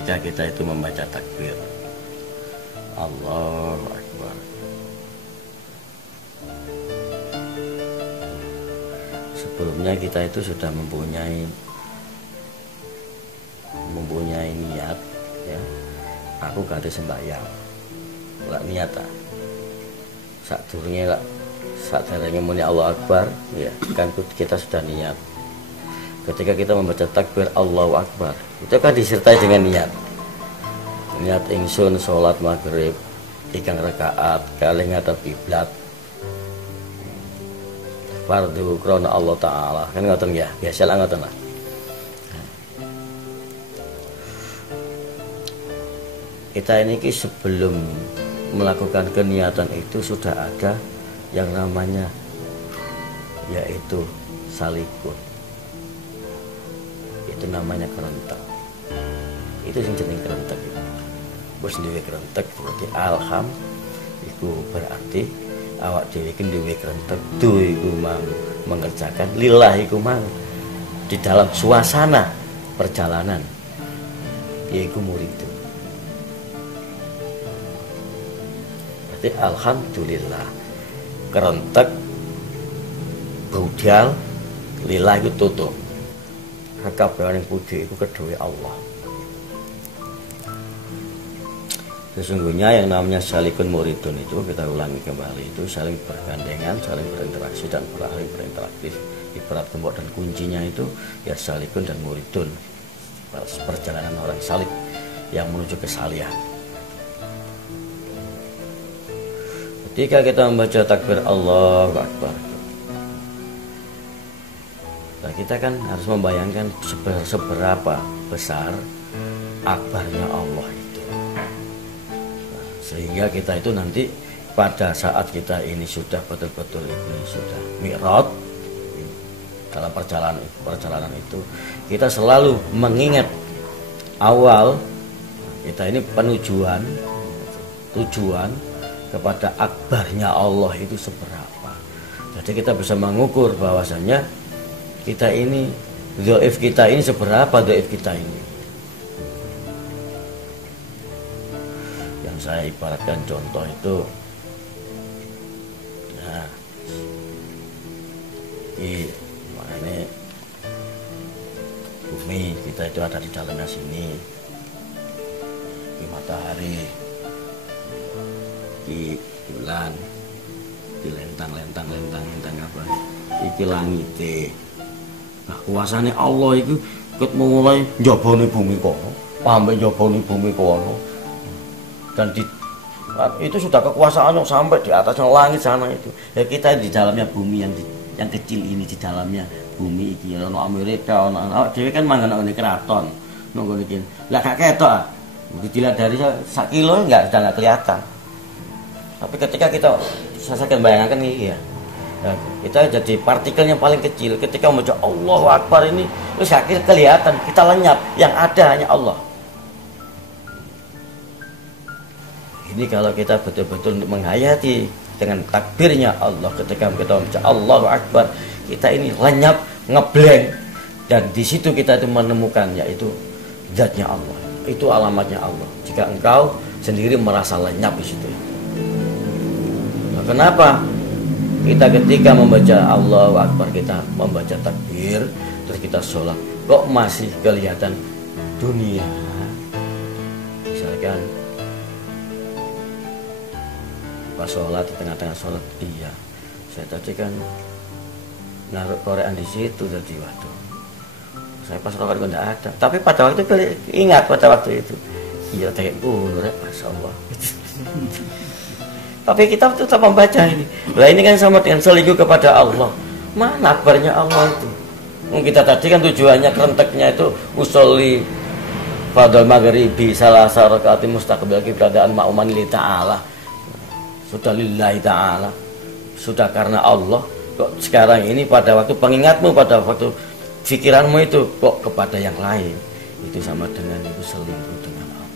ketika kita itu membaca takbir Allahu Akbar. Sebelumnya kita itu sudah mempunyai niat, ya. Aku ganti sembahyang, lah niat saat terengnya muni Allah Akbar, ya kan kita sudah niat. Ketika kita membaca takbir Allahu Akbar, itu kan disertai dengan niat ingsun sholat maghrib 3 rakaat kali ngadep kiblat fardu krana Allah Ta'ala, kan ngoten ya, biasalah ngoten lah. Kita ini sebelum melakukan keniatan itu sudah ada yang namanya yaitu salikun. Itu namanya kerentek. Itu sing jeneng kerentek. Bos dhewe kerentek berarti alham iku berarti awak dhewe iki duwe kerentek. Du iku mengerjakan lillah iku di dalam suasana perjalanan yaitu murid. Berarti alhamdulillah kerentek budal lillah itu tutup. Kabehane puji itu kedue Allah. Sesungguhnya yang namanya salikun muridun itu, kita ulangi kembali, itu saling bergandengan, saling berinteraksi dan saling berinteraktif. Ibarat gembok dan kuncinya itu ya salikun dan muridun. Perjalanan orang salik yang menuju kesalihan. Ketika kita membaca takbir Allahu Akbar, nah kita kan harus membayangkan seberapa besar akbarnya Allah itu. Nah, sehingga kita itu nanti pada saat kita ini sudah betul-betul ini sudah mi'raj dalam perjalanan itu, kita selalu mengingat awal kita ini tujuan kepada akbarnya Allah itu seberapa. Jadi kita bisa mengukur bahwasanya kita ini dhaif kita ini seberapa dhaif kita ini. Yang saya ibaratkan contoh itu, nah, ini bumi kita itu ada di dalamnya sini, di matahari, di bulan, di lentang apa, iki langite. Nah, kuasane Allah itu ket mulai njabane bumi kono, sampai njabane bumi kono. Dan itu sudah kekuasaannya sampai di atas langit sana itu. Ya kita di dalamnya bumi yang kecil ini, di dalamnya bumi iki ono Amerika, ono dhewe kan manggon nang keraton. Nunggu iki. Lah gak ketok. Dilihat dari 1 kilo sudah enggak kelihatan. Tapi ketika kita saya bayangkan ini ya, kita jadi partikel yang paling kecil. Ketika membaca Allahu Akbar ini, terus akhirnya kelihatan, kita lenyap, yang ada hanya Allah. Ini kalau kita betul-betul menghayati dengan takbirnya Allah, ketika kita membaca Allahu Akbar, kita ini lenyap, ngeblank, dan di situ kita itu menemukan yaitu zatnya Allah, itu alamatnya Allah. Jika engkau sendiri merasa lenyap di situ. Kenapa kita ketika membaca Allahu Akbar, kita membaca takbir, terus kita sholat, kok masih kelihatan dunia? Misalkan pas sholat, di tengah-tengah sholat, iya, saya tadi kan naruh korean di situ, jadi waduh, saya pas sholat kok tidak ada. Tapi pada waktu itu ingat pada waktu itu, iya kayak masya Allah. Tapi kita tetap membaca ini. Nah ini kan sama dengan selingkuh kepada Allah. Mana akbarnya Allah itu? Kita tadi kan tujuannya kerenteknya itu usolli fardhu maghribi salasa rakaat mustaqbil qiblataan ma'uman lillahi ta'ala. Sudah lillahi ta'ala. Sudah karena Allah. Kok sekarang ini pada waktu pengingatmu, pada waktu pikiranmu itu kok kepada yang lain. Itu sama dengan itu selingkuh dengan Allah.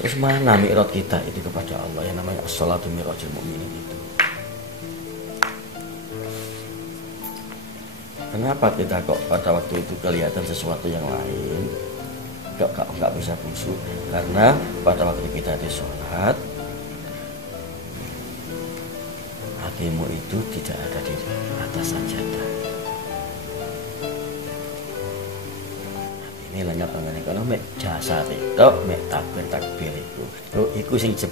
Terus mana mi'raj kita itu kepada Allah yang namanya as-salatu mi'rajul mu'minin itu. Kenapa kita kok pada waktu itu kelihatan sesuatu yang lain, kok nggak bisa khusyuk? Karena pada waktu kita di sholat, hatimu itu tidak ada di atas sajadah. Ini lanyap tangannya kalau mek jasa itu, mek takbir itu.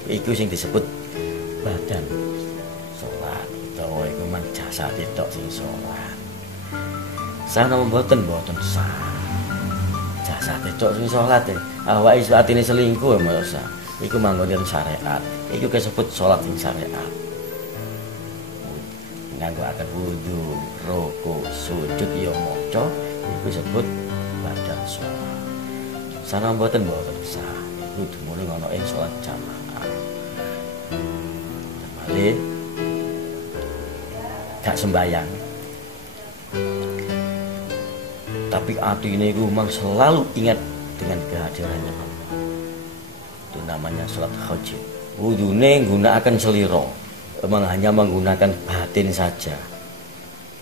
Iku sing disebut badan sholat. Utawa iku man jasa itu sing sholat. Sana mboten sah. Jasa itu sing sholat e. Awake atine selingkuh masa. Iku manggon syariat. Iku disebut sholat sing syariat. Nganggo akan wudu, rukuk, sujud ya maca, iku disebut badan sholat. Sana mboten sah. Iku dumune ana ing sholat jamaah. Male gak sembayang. Tapi hati ini memang selalu ingat dengan kehadirannya Allah. Itu namanya sholat khojib. Wudune gunakan seliro, memang hanya menggunakan batin saja.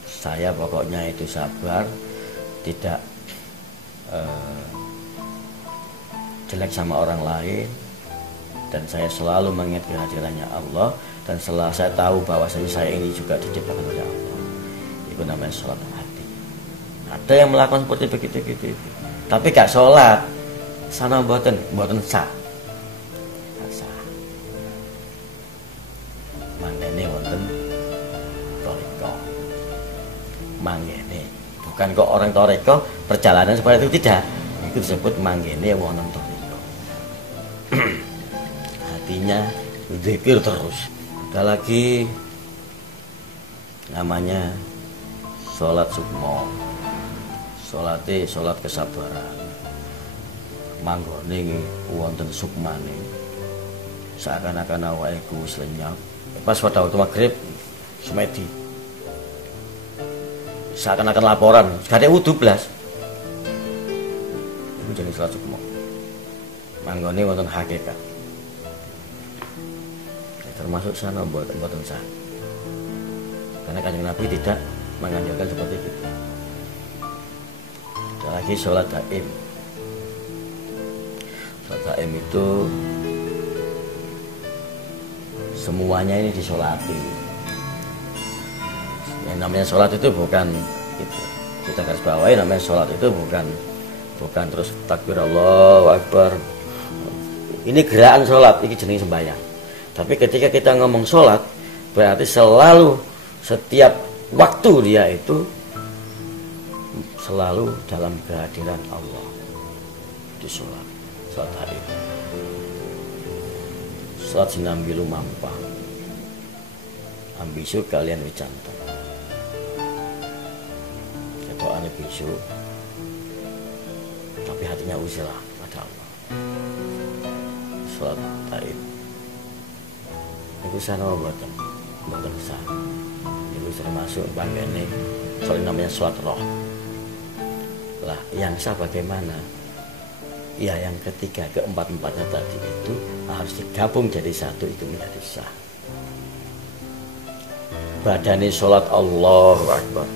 Saya pokoknya itu sabar, tidak jelek sama orang lain, dan saya selalu mengingat kehadirannya Allah, dan setelah saya tahu bahwasanya saya ini juga diciptakan oleh Allah. Itu namanya sholat hati. Ada yang melakukan seperti begitu, tapi gak sholat. Sana mboten sah. Gak sah. Mangene wonten toriko. Mangene. Bukan kok orang toriko perjalanan seperti itu, tidak. Itu disebut mangene wonten toriko. Hatinya zikir terus. Ada lagi namanya sholat sukmo. Sholat kesabaran. Manggone wonten sukmane. Seakan-akan awake ku wis lenyap. Pas pada waktu maghrib semedi. Seakan-akan laporan, gak ada wudu blas. Iku jenenge sholat sukmo. Manggone wonten hakikat. Termasuk sana mboten sah. Karena Kanjeng Nabi tidak menganjurkan seperti itu. Lagi sholat daim. Sholat daim itu semuanya ini disolati. Yang namanya sholat itu bukan itu. Kita garis bawahi, namanya sholat itu bukan terus takbir Allahu Akbar. Ini gerakan sholat, ini jenis sembahyang. Tapi ketika kita ngomong sholat, berarti selalu setiap waktu dia itu selalu dalam kehadiran Allah di sholat hari. Sholat sinambi lumampah, ambisu kalian wicanten. Ketokane bisu, tapi hatinya usilah pada Allah. Sholat hari itu sana mboten sah. Itu termasuk bagiannya soal namanya sholat roh. Lah, yang sah bagaimana? Ya, yang ketiga, keempat-empatnya tadi itu harus digabung jadi satu, itu menjadi sah. Badani sholat Allahu Akbar,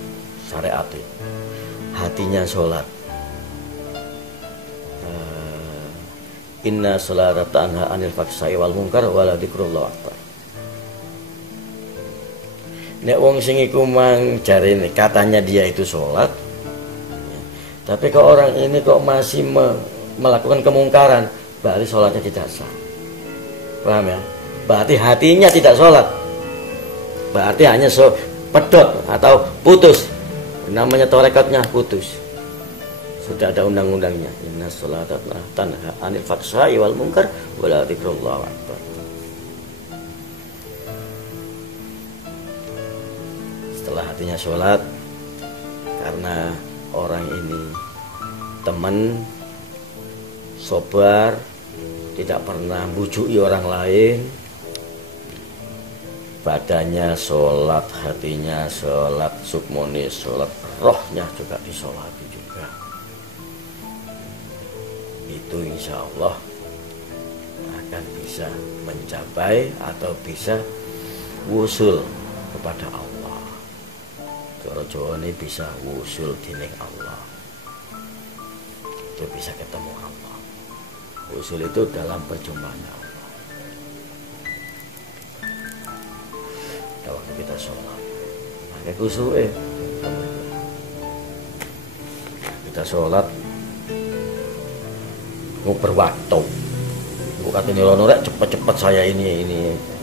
syariati. Hatinya sholat. Inna sholata tanha anil fahsya'i wal munkar wa la dzikrullahu akbar. Nek wong sing iku mang jarene katanya dia itu sholat. Tapi kalau orang ini kok masih melakukan kemungkaran, berarti sholatnya tidak sah. Paham ya? Berarti hatinya tidak sholat. Berarti hanya pedot atau putus. Namanya torekatnya putus. Sudah ada undang-undangnya. Inna sholata tanha anil fahsya'i wal munkar wa la dzikrullahu akbar. Setelah hatinya sholat, karena orang ini teman, sobar, tidak pernah bujuki orang lain, badannya sholat, hatinya sholat, sukmoni sholat, rohnya juga disolati juga. Itu insya Allah akan bisa mencapai atau bisa wusul kepada Allah. Cara Jawane bisa wusul dening Allah. Itu bisa ketemu Allah. Wusul itu dalam perjumpaan Allah. Waktu kita sholat, pakai khusyuk kita sholat mau berwaktu. Bukan nyolong rek cepet-cepet saya ini.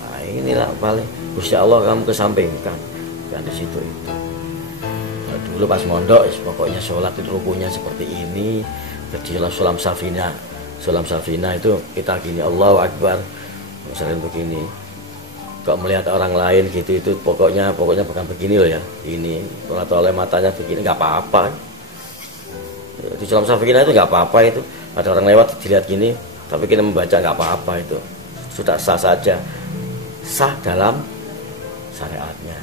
Nah, inilah paling Gusti Allah kamu kesampingkan. Dan di situ itu. Nah, dulu pas mondok pokoknya sholat itu rukunya seperti ini. Jadi sulam safina. Sulam safina itu kita gini Allahu Akbar. Misalnya begini. Kok melihat orang lain gitu itu pokoknya bukan begini loh ya. Ini atau oleh matanya begini nggak apa-apa. Di sulam safina itu nggak apa-apa itu. Ada orang lewat dilihat gini. Tapi kita membaca nggak apa-apa itu, sudah sah saja, sah dalam syariatnya.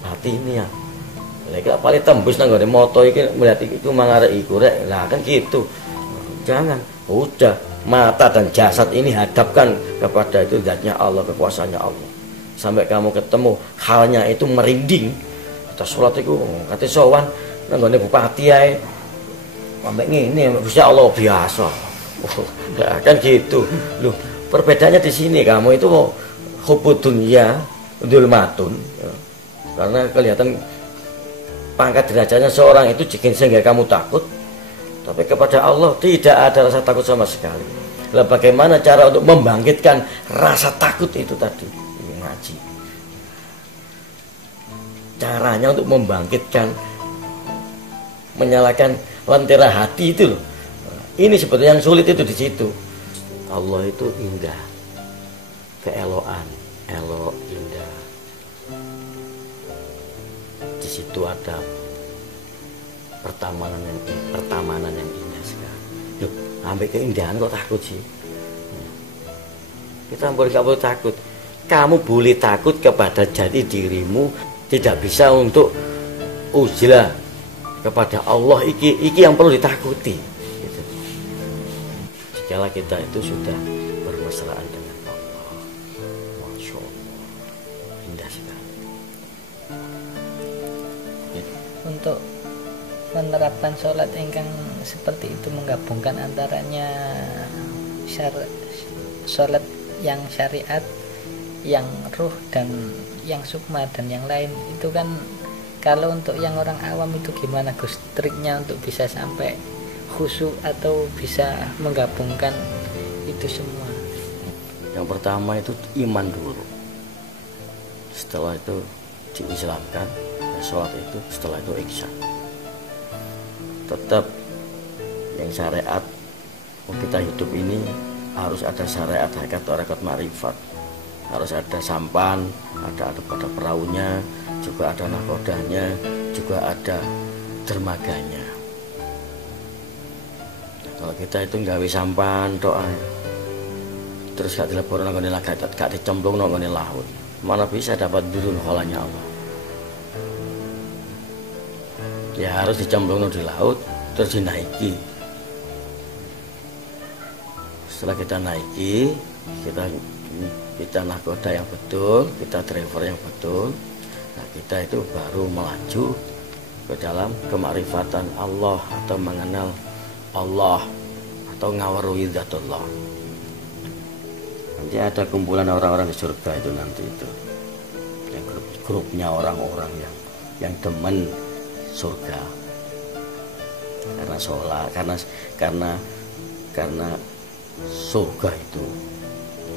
Hati ini ya, lagi paling tembus nanggone moto iki melihat itu mangare iku rek, lah kan gitu. Jangan, udah mata dan jasad ini hadapkan kepada itu zatnya Allah, kekuasaannya Allah. Sampai kamu ketemu halnya itu merinding. Kita sholat itu, kata sowan nanggone bupati ae, sampai ngene, Gusti Allah biasa. Nah, kan gitu loh, perbedaannya di sini kamu itu hubud dunia dulmatun ya. Karena kelihatan pangkat derajatnya seorang itu bikin sehingga kamu takut, tapi kepada Allah tidak ada rasa takut sama sekali. Lah bagaimana cara untuk membangkitkan rasa takut itu tadi? Ini ngaji. Caranya untuk membangkitkan, menyalakan lentera hati itu loh. Ini sebetulnya yang sulit itu di situ. Allah itu indah, keeloan, elok, indah. Di situ ada pertamanan yang indah sekali. Loh, sampai keindahan kok takut sih? Kita nggak boleh takut. Kamu boleh takut kepada jati dirimu, tidak bisa untuk uzlah kepada Allah. Iki yang perlu ditakuti. Kalau kita itu sudah bermesraan dengan Allah, Masya Allah, indah sekali. Untuk menerapkan sholat ingkang seperti itu, menggabungkan antaranya sholat yang syariat, yang ruh dan yang sukma dan yang lain itu kan, kalau untuk yang orang awam itu gimana Gus triknya untuk bisa sampai khusyuk atau bisa menggabungkan itu semua? Yang pertama itu iman dulu, setelah itu diislamkan ya, sholat itu, setelah itu ihsan. Tetap yang syariat kita hidup ini harus ada syariat hakikat ma'rifat, harus ada sampan, ada pada perahunya, juga ada nahkodahnya, juga ada dermaganya. Kalau kita itu nggawe sampan doa, terus gak dilebur nang lagat, gak dicemplung nang laut, mana bisa dapat durun holanya Allah? Ya harus dicemplung di laut, terus dinaiki. Setelah kita naiki, kita nahkoda yang betul, kita driver yang betul. Nah, kita itu baru melaju ke dalam kemakrifatan Allah atau mengenal Allah atau ngawaruhi zatullah. Nanti ada kumpulan orang-orang di surga itu nanti itu, yang grupnya orang-orang yang demen surga karena sholat, karena surga itu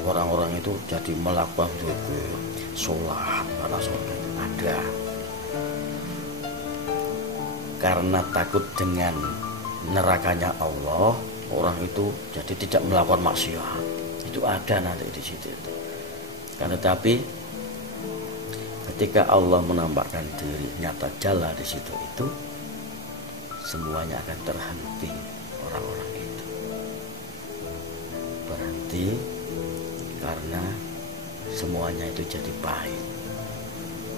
orang-orang itu jadi melakukan sholat karena surga ada, karena takut dengan nerakanya Allah, orang itu jadi tidak melakukan maksiat. Itu ada nanti di situ itu. Karena tapi ketika Allah menampakkan diri nyata jalla di situ itu, semuanya akan terhenti. Orang-orang itu berhenti karena semuanya itu jadi pahit.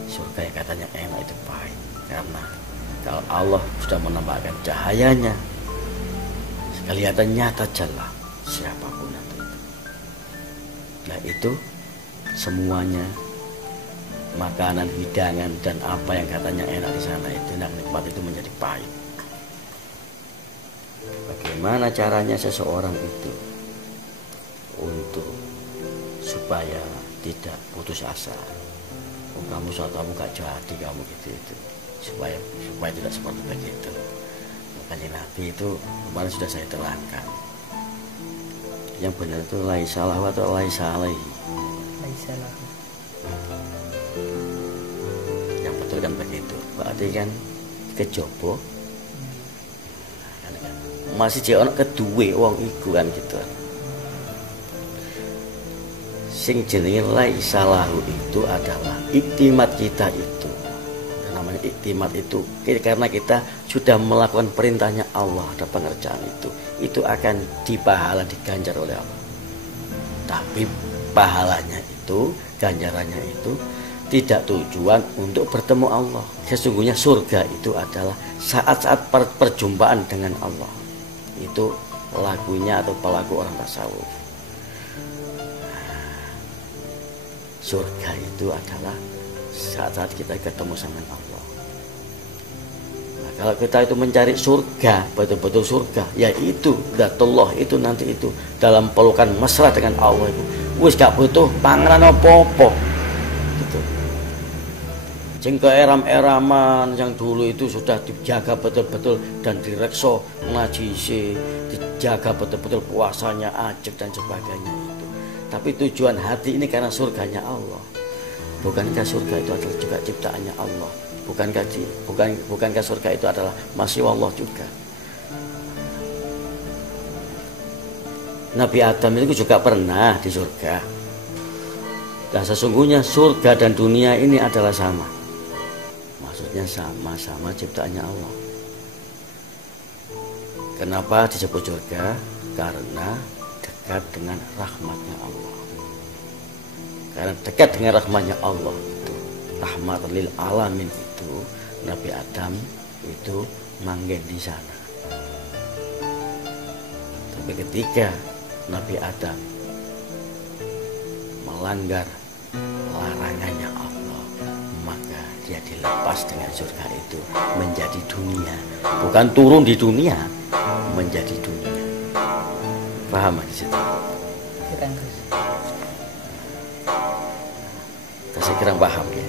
Surga yang katanya enak itu pahit, karena kalau Allah sudah menampakkan cahayanya, kelihatan nyata jelas siapapun nanti itu. Nah itu semuanya makanan, hidangan, dan apa yang katanya enak di sana itu, enak, nikmat itu menjadi pahit. Bagaimana caranya seseorang itu untuk supaya tidak putus asa? Oh, kamu kamu gak jadi, kamu gitu, supaya tidak seperti begitu. Makanya Nabi itu kemarin sudah saya terangkan. Yang benar itu laisalah atau laisalai. Laisalah. Yang betul kan begitu. Berarti kan kejopo. Masih jek ana kedue wong iku kan gitu. Sing jenenge laisalahu itu adalah iktimat kita itu. Namanya iktimat itu karena kita sudah melakukan perintahnya Allah, ada pengerjaan itu akan dipahala, diganjar oleh Allah. Tapi pahalanya itu, ganjarannya itu tidak tujuan untuk bertemu Allah. Sesungguhnya surga itu adalah saat-saat perjumpaan dengan Allah. Itu lagunya atau pelaku orang tasawuf. Surga itu adalah saat-saat kita ketemu sama Allah. Nah, kalau kita itu mencari surga, betul-betul surga, yaitu Dzatullah itu nanti itu dalam pelukan mesra dengan Allah itu, wis gak butuh panganan apa-apa. Gitu. Sing keeram-eraman yang dulu itu sudah dijaga betul-betul dan direkso najise, dijaga betul-betul puasanya, ajek dan sebagainya itu. Tapi tujuan hati ini karena surganya Allah. Bukankah surga itu adalah juga ciptaannya Allah? Bukankah surga itu adalah masih Allah juga? Nabi Adam itu juga pernah di surga. Dan sesungguhnya surga dan dunia ini adalah sama. Maksudnya sama-sama ciptaannya Allah. Kenapa disebut surga? Karena dekat dengan rahmatnya Allah. Karena dekat dengan rahmatnya Allah itu, rahmat lil alamin itu, Nabi Adam itu manggen di sana. Tapi ketika Nabi Adam melanggar larangannya Allah, maka dia dilepas dengan surga itu menjadi dunia, bukan turun di dunia, menjadi dunia. Paham di situ? Saya kira paham ya.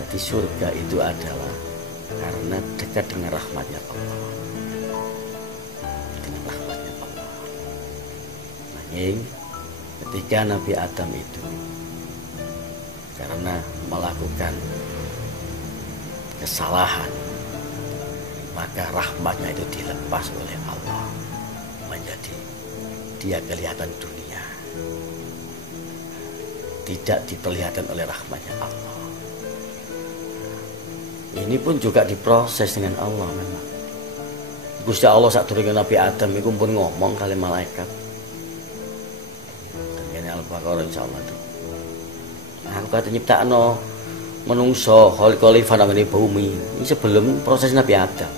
Jadi surga itu adalah karena dekat dengan rahmatnya Allah. Dengan rahmatnya Allah. Nah, ketika Nabi Adam itu karena melakukan kesalahan, maka rahmatnya itu dilepas oleh Allah menjadi dia kelihatan dunia, tidak diperlihatkan oleh rahmatnya Allah. Ini pun juga diproses dengan Allah memang. Gusti Allah saat turun Nabi Adam itu pun ngomong kali malaikat. Dan ini Al-Baqarah insyaallah itu. Aku kata nyiptakno menungso khalifah nang bumi. Ini sebelum proses Nabi Adam.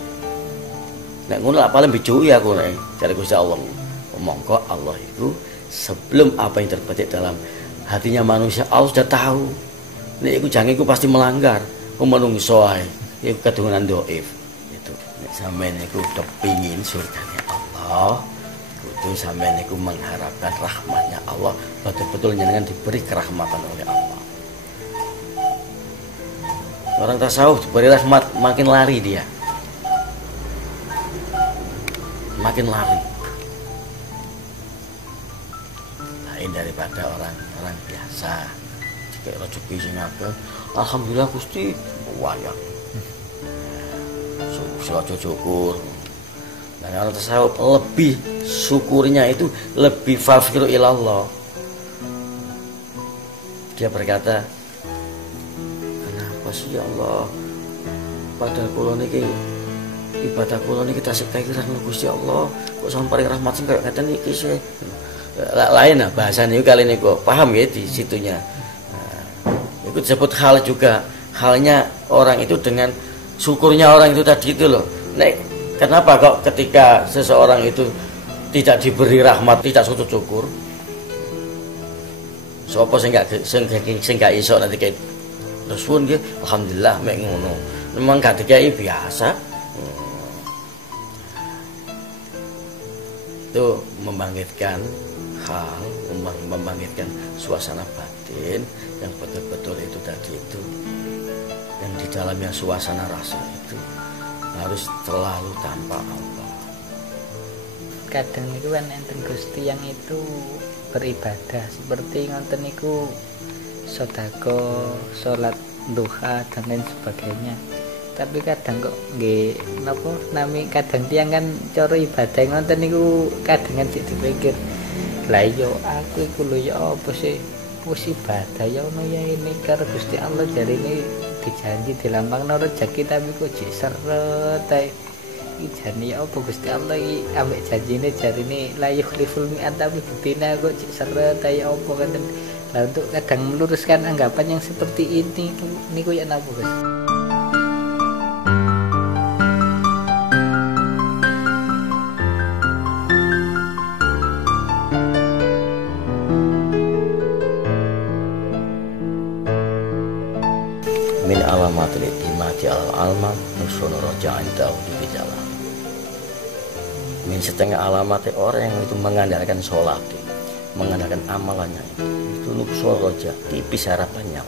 Nek ngono lak paling bijui aku nek cari Gusti Allah. Monggo Allah itu sebelum apa yang terbetik dalam hatinya manusia, Allah sudah tahu. Nek iku jange iku pasti melanggar. Menungso ae iku kadungan dhaif. Itu nek sampeyan iku kepingin surganya Allah, kudu sampeyan iku mengharapkan rahmatnya Allah, betul-betul jenengan diberi kerahmatan oleh Allah. Orang tasawuf diberi rahmat makin lari dia. Makin lari. Lain daripada orang biasa. Kayak rezeki sing akeh. Alhamdulillah Gusti wayang. Sudah syukur. Dan orang tasawuf lebih syukurnya itu lebih fafiru ilallah. Dia berkata, kenapa sih ya Allah? Padahal kula niki ibadah kula niki tasik kae kira Gusti Allah. Kok sampai rahmat sing kaya ngaten iki sih. Lain nah bahasane iku kali niku. Paham ya di situnya. Itu disebut hal juga, halnya orang itu dengan syukurnya orang itu tadi itu loh. Nek, kenapa kok ketika seseorang itu tidak diberi rahmat tidak sujud syukur? Sapa sing gak iso nanti kayak terus pun nggih alhamdulillah mek ngono. Memang gak dikai biasa. Itu membangkitkan hal, membangkitkan suasana batin yang betul-betul itu tadi itu, yang di dalamnya suasana rasa itu harus selalu tanpa Allah. Kadang itu kan enten Gusti yang itu beribadah seperti ngonten niku sedekah, salat duha dan lain sebagainya. Tapi kadang kok nggih napa nami kadang tiyang kan cara ibadah ngoten niku kadang kan sik dipikir lah yo aku iku lho ya apa sih wis ibadah ya ono ya ini karo Gusti Allah jarine dijanji dilambangno rezeki tapi kok jek seret ae iki jane ya apa Gusti Allah iki ambek janjine jarine la yukhliful mi'at tapi buktine kok jek seret ae apa kan. Lah untuk kadang meluruskan anggapan yang seperti ini niku ya napa Gus? Min alamatil itimati al-almam nusun raja'in ta'udu bijalah. Min setengah alamatnya orang yang itu mengandalkan sholat, mengandalkan amalannya itu nusun raja, tipis harapannya.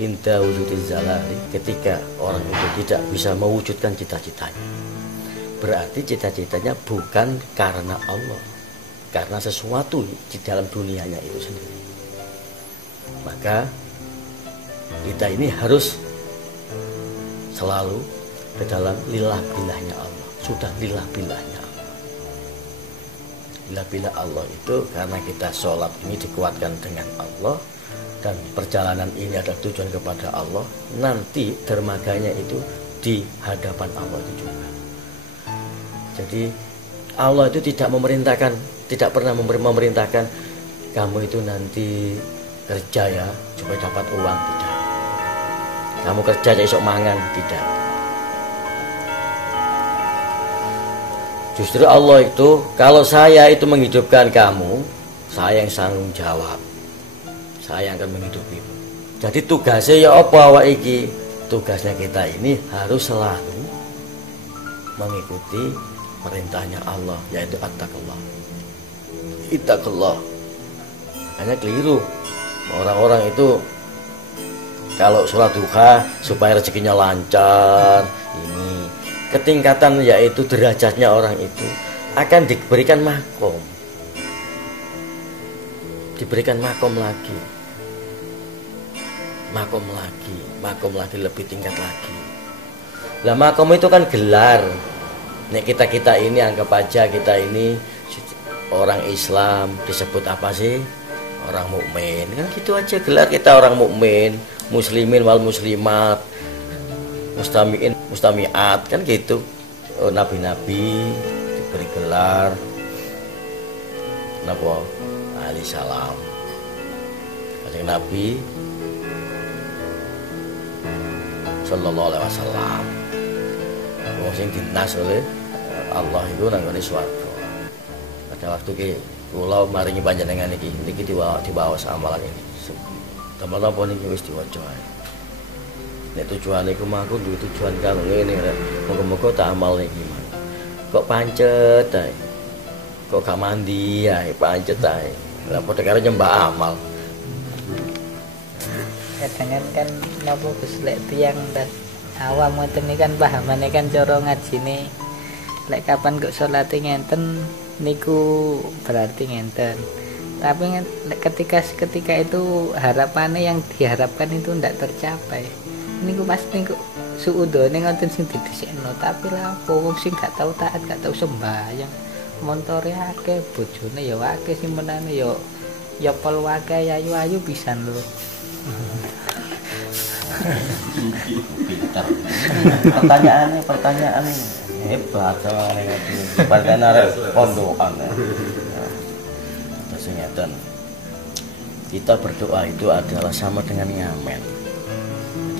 Inta wujudil zalali, ketika orang itu tidak bisa mewujudkan cita-citanya, berarti cita-citanya bukan karena Allah, karena sesuatu di dalam dunianya itu sendiri. Maka kita ini harus selalu ke dalam lillah bilahnya Allah. Sudah lillah bilahnya Allah. Lillah bilah Allah itu karena kita sholat ini dikuatkan dengan Allah, dan perjalanan ini adalah tujuan kepada Allah. Nanti dermaganya itu di hadapan Allah itu juga. Jadi Allah itu tidak memerintahkan, tidak pernah memerintahkan kamu itu nanti kerja ya supaya dapat uang, tidak. Kamu kerja jadi sok mangan, tidak. Justru Allah itu, kalau saya itu menghidupkan kamu, saya yang tanggung jawab. Saya yang akan menghidupimu. Jadi tugasnya ya apa awak iki? Tugasnya kita ini harus selalu mengikuti perintahnya Allah, yaitu attaqullah. Ittaqullah. Hanya keliru. Orang-orang itu kalau sholat duha supaya rezekinya lancar, ini ketingkatan yaitu derajatnya orang itu akan diberikan makom, makom lagi lebih tingkat lagi. Lah makom itu kan gelar. Nek kita ini anggap aja kita ini orang Islam disebut apa sih? Orang mukmin. Kan gitu aja gelar kita orang mukmin. Muslimin wal muslimat, mustamiin mustamiat, kan gitu. Nabi-nabi diberi gelar napa alaihi salam. Kanjeng Nabi sallallahu alaihi wasallam wong sing dinas oleh Allah itu nang ngene swarga. Pada waktu ki kula maringi panjenengan iki dibawa amalan ini. Teman-teman apa niki wis diwaca ae. Nek tujuane iku mah aku duwe tujuan karo ngene rek. Moga-moga tak amal iki. Kok pancet ae. Kok gak mandi ae, pancet ae. Lah padha karo nyembah amal. Kadang kan napa Gus lek tiyang awam ngoten iki kan pahamane kan cara ngajine lek kapan kok salate ngenten niku berarti ngenten. Tapi ketika itu harapannya yang diharapkan itu tidak tercapai. Ini gue pasti kok suudone ngoten sing didhisikno, tapi lah wong sing gak tau taat, gak tau sembahyang, montore akeh, bojone ya akeh, simpenane ya pol akeh, ayu-ayu pisan lho. Pertanyaan hebat sama ngene. Padahal arek pondokan. Kita berdoa itu adalah sama dengan ngamen.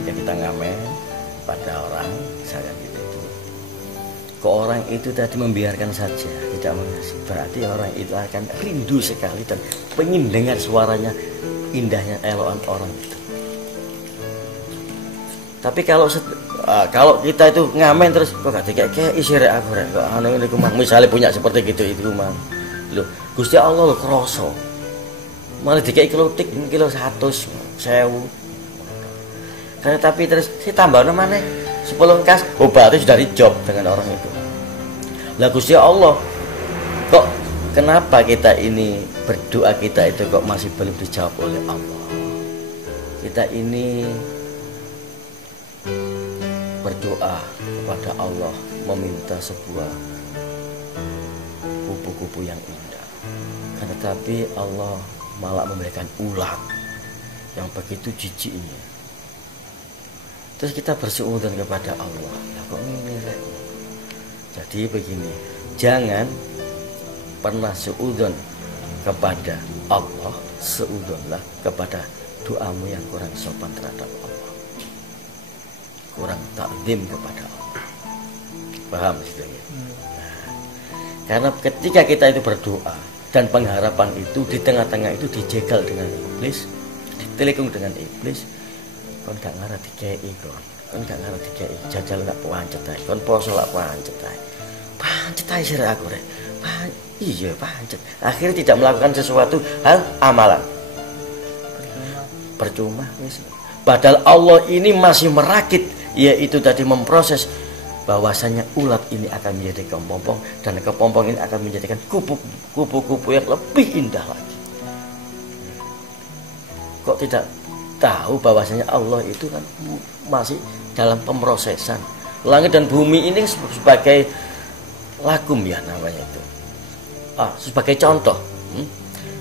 Ketika kita ngamen pada orang, misalkan gitu itu, kok orang itu tadi membiarkan saja, tidak mengasihi, berarti orang itu akan rindu sekali dan pengen dengar suaranya, indahnya eloan orang itu. Tapi kalau kita itu ngamen terus kok gak dikek isi rek aku rek kok anu niku mang, misale punya seperti gitu itu mang. Lho, Gusti Allah lho krasa. Malah dikek klotik kilo 100, 1000. Karena tapi terus ditambahno maneh 10 kas, berarti sudah di-job dengan orang itu. Lah Gusti Allah, kok kenapa kita ini berdoa kita itu kok masih belum dijawab oleh Allah? Kita ini berdoa kepada Allah meminta sebuah kupu-kupu yang indah. Karena tapi Allah malah memberikan ulat yang begitu jijiknya. Terus kita bersuudzon kepada Allah. Lah kok ini rek? Jadi begini, jangan pernah suudzon kepada Allah, suudzonlah kepada doamu yang kurang sopan terhadap Allah, kurang takdim kepada Allah. Paham istilahnya? Karena ketika kita itu berdoa dan pengharapan itu di tengah-tengah itu dijegal dengan iblis, ditelikung dengan iblis, kon gak ngarep dikei kon gak ngarep dikei jajal gak pancet ae, kon poso lak pancet ae. Pancet ae sir aku rek. Iya pancet. Akhirnya tidak melakukan sesuatu hal amalan. Percuma wis. Padahal Allah ini masih merakit, yaitu tadi memproses bahwasanya ulat ini akan menjadi kepompong dan kepompong ini akan menjadikan kupu-kupu yang lebih indah lagi. Kok tidak tahu bahwasanya Allah itu kan masih dalam pemrosesan. Langit dan bumi ini sebagai lagum ya namanya itu. Sebagai contoh,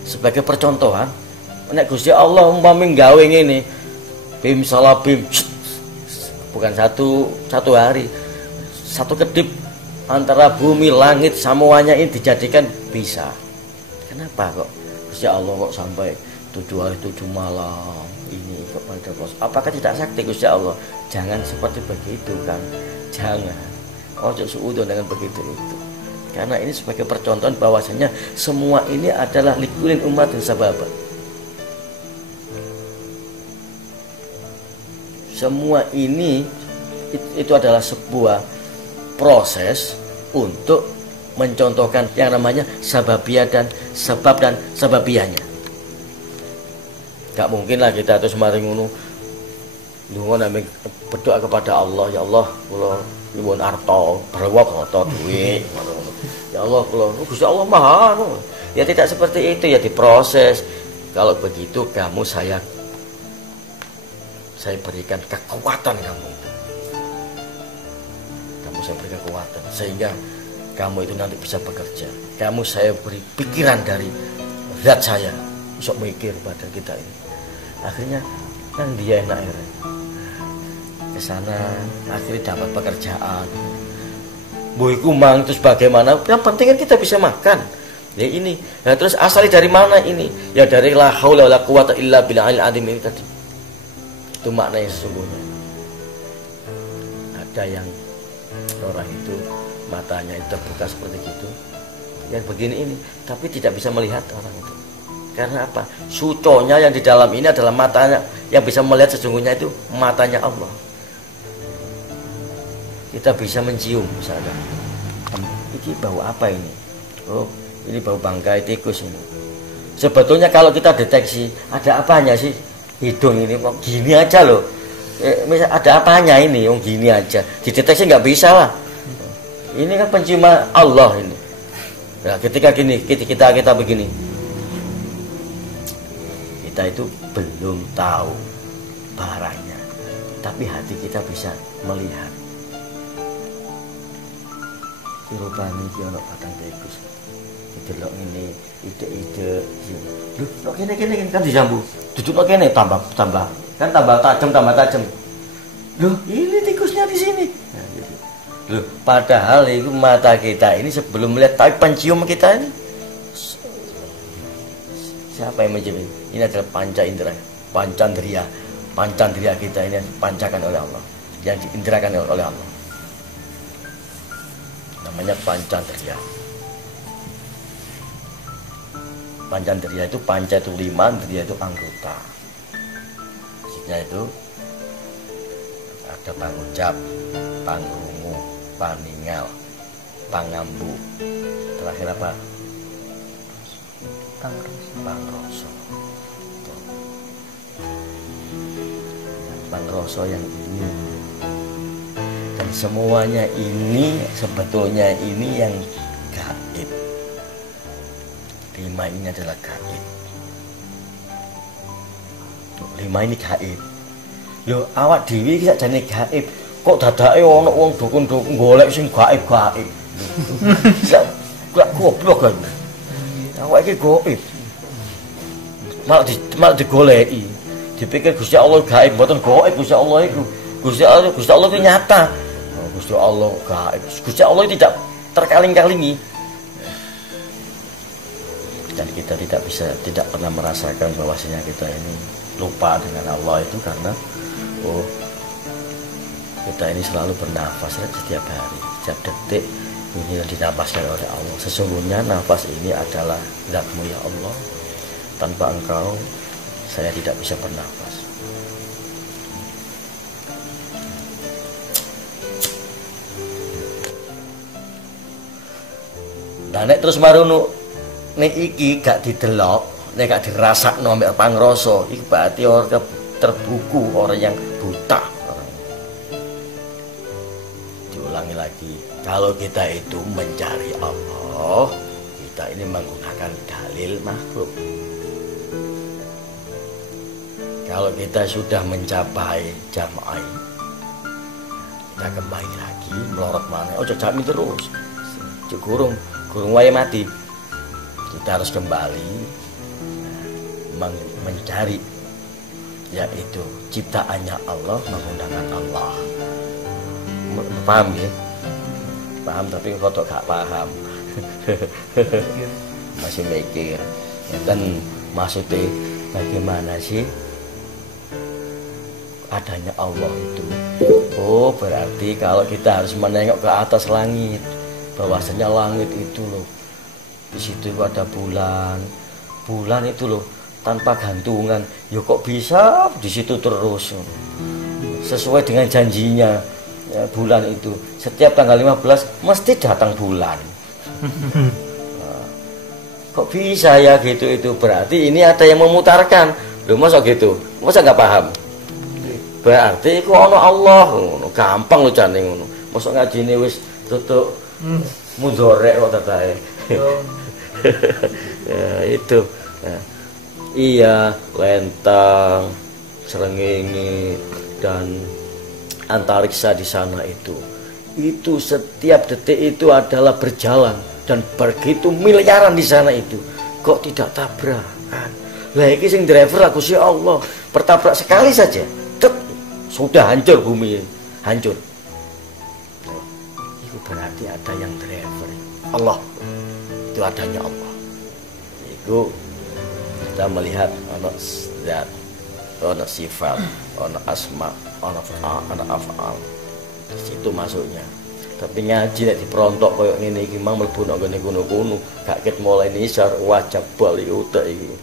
sebagai percontohan. Nek Gusti Allah umpami gawe ngene, bim salah bim, bukan satu hari, satu kedip antara bumi langit semuanya ini dijadikan bisa. Kenapa kok Gusti Allah kok sampai 7 hari 7 malam ini kok pada pos? Apakah tidak sakti Gusti Allah? Jangan seperti begitu kan, jangan. Ojo suudzon dengan begitu itu. Karena ini sebagai percontohan bahwasanya semua ini adalah likulin umat dan sababa. Semua ini itu adalah sebuah proses untuk mencontohkan yang namanya sababiyah dan sebab dan sababiyahnya. Gak mungkin lah kita terus mari ngono lunga nambah berdoa kepada Allah, ya Allah kula nyuwun arta, brewok atau duit. Ya Allah kula Gusti Allah Maha anu. Ya tidak seperti itu, ya diproses. Kalau begitu kamu saya berikan kekuatan kamu. Kamu saya berikan kekuatan sehingga kamu itu nanti bisa bekerja. Kamu saya beri pikiran dari zat saya, bisa mikir pada kita ini. Akhirnya kan dia enak ke sana, akhirnya dapat pekerjaan. Boyku mang terus bagaimana? Yang penting kan kita bisa makan. Ya ini. Nah, terus asalnya dari mana ini? Ya dari la haula wala quwata illa billahil azim ini tadi. Itu maknanya sesungguhnya. Ada yang orang itu matanya itu terbuka seperti itu. Yang begini ini, tapi tidak bisa melihat orang itu. Karena apa? Suconya yang di dalam ini adalah matanya yang bisa melihat sesungguhnya itu matanya Allah. Kita bisa mencium misalnya. Ini bau apa ini? Oh, ini bau bangkai tikus ini. Sebetulnya kalau kita deteksi ada apanya sih hidung ini kok gini aja loh. Misal ada apanya ini? Oh gini aja. Dideteksi nggak bisa lah. Ini kan penciuman Allah ini. Nah, ketika gini kita begini, kita itu belum tahu barangnya, tapi hati kita bisa melihat. Rupane iki ana batang tikus. Didelok ngene, ide-ide. Lho, kok kene kan dijambu. Duduk kene tambah kan tambah tajam. Loh, ini tikusnya di sini. Nah, gitu. Loh, padahal itu mata kita ini sebelum melihat tapi pencium kita ini siapa yang mencium ini? Ini adalah pancandria kita ini yang dipancakan oleh Allah, yang diinderakan oleh Allah. namanya Pancandriya. Pancandriya itu panca itu 5, Driya itu anggota. Maksudnya itu ada pangucap, pangrungu, paningal, pangambu, terakhir apa? Pangroso. Pangroso yang ini. Dan semuanya ini sebetulnya ini yang gaib. 5 ini adalah gaib. 5 ini gaib. Lho awak dhewe iki sakjane gaib. Kok dadake ana wong dukun-dukun golek sing gaib-gaib. Gak goblok kan. Awak iki gaib. Malah digoleki. Dipikir Gusti Allah gaib, mboten gaib Gusti Allah itu. Gusti Allah itu nyata. Gusti Allah gaib. Gusti Allah tidak terkaling-kalingi. Dan kita tidak pernah merasakan bahwasanya kita ini lupa dengan Allah itu karena kita ini selalu bernafas setiap hari, setiap detik ini yang dinafaskan oleh Allah. Sesungguhnya nafas ini adalah zatmu ya Allah. Tanpa engkau saya tidak bisa bernafas. Nah nek terus marunu nek iki gak didelok, nek gak dirasakno ambek pangrasa, iki berarti orang terbuku, orang yang buta. Diulangi lagi, kalau kita itu mencari Allah, kita ini menggunakan dalil makhluk. Kalau kita sudah mencapai jamai, kita kembali lagi melorot mana? Oh jami terus, gurung wae mati. Kita harus kembali mencari, yaitu ciptaannya Allah menggunakan Allah. Paham ya? Paham tapi kok gak paham. Masih mikir. Dan maksudnya bagaimana sih adanya Allah itu? Oh berarti kalau kita harus menengok ke atas langit, bahwasanya langit itu loh, di situ ada bulan itu loh tanpa gantungan. Ya kok bisa di situ terus sesuai dengan janjinya ya, bulan itu setiap tanggal 15 mesti datang bulan. Nah, kok bisa ya gitu? Itu berarti ini ada yang memutarkan loh. Masa gitu? Masa nggak paham? Berarti kok ono Allah gampang lo jane ngono. Mosok ngajine wis tutuk mudhorek kok tatahe. Ya, itu. Nah, iya, lentang, srengenge dan antariksa di sana itu setiap detik itu adalah berjalan dan begitu miliaran di sana itu. Kok tidak tabrakan? Lah iki sing driver aku si Allah. Pertabrak sekali saja. Sudah hancur bumi, hancur. Itu berarti ada yang driver. Allah. Itu adanya Allah. Itu kita melihat ono zat, ono sifat, ono asma, ono af'al. Di situ masuknya. Tapi ngaji nek diperontok koyo ngene iki mang mlebu nang ngene kuno-kuno, gak ket mulai nisar wajib bali utek iki.